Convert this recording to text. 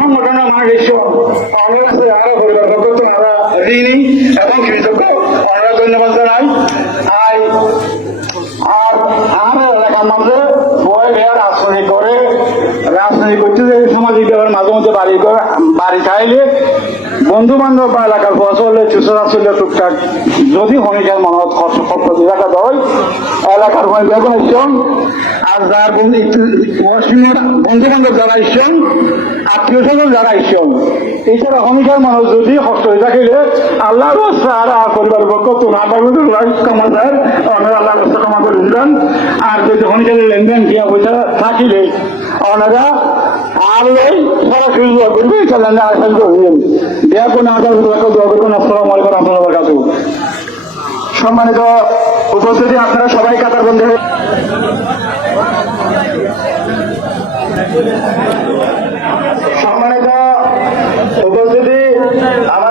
সংগঠনের মানুষ আরও ধন্যবাদ জানাই। আর আমার এলাকার করে। করতে সামাজিক বন্ধু বান্ধব বা এলাকার ফসলে চুষরা ছিল টুকটাক যদি ভূমিকার মনত খরচ এলাকা দয় এলাকার ভূমিকা আর যার বন্ধু বন্ধু বান্ধব যারা আত্মীয় স্বজন যারা ইসছেন এছাড়া ভূমিকার মানুষ যদি কষ্ট হয়ে থাকিলে আর আর পরিবার পক্ষ তোমার কমা যায় ওনারা আল্লাহ ক্ষমা করে দিলেন আর যদি ভূমিকার লেনদেন দিয়া পয়সা থাকিলে আর ওই সরাসরি দোয়া করবে চলেন সাহায্য করবেন দেয়া কোন আদাল দোয়া করবেন আসসালামু সম্মানিত উপস্থিতি, আপনারা সবাই কাতার বন্ধু হয়ে সম্মানিত উপস্থিতি